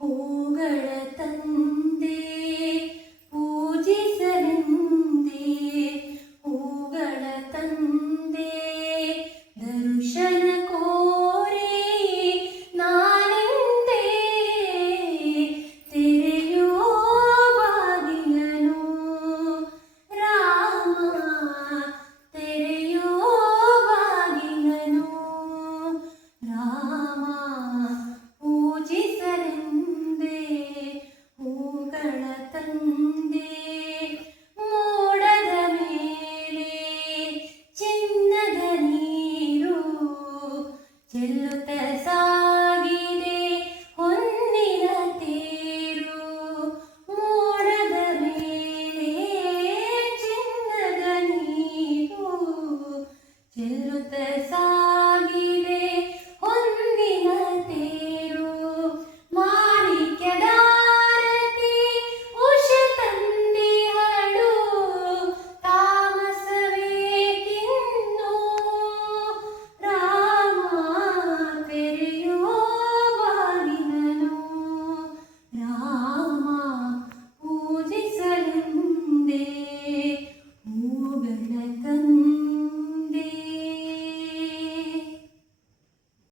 ಹೂಗಳ ತಂದೆ ಪೂಜಿಸಲೆಂದೇ ಹೂಗಳ ತಂದೆ ದರ್ಶನ ಕೋರಿ ನಾನೆಂದೇ ತೆರೆಯೋ ಬಾಗಿಲನು ರಾಮ ತೆರೆಯೋ ಬಾಗಿಲನು ರಾಮ ಪೂಜಿಸಲೆಂದೇ ಹೂಗಳ ತಂದೆ ಮೋಡದ ಮೇಲೆ ಚಿನ್ನದ ನೀರು ಚೆಲ್ಲುತ್ತ ಸಾಗಿದೆ ಹೊನ್ನಿನ ತೇರು ಮೋಡದ ಮೇಲೆ ಚಿನ್ನದ ನೀರು ಚೆಲ್ಲುತ್ತ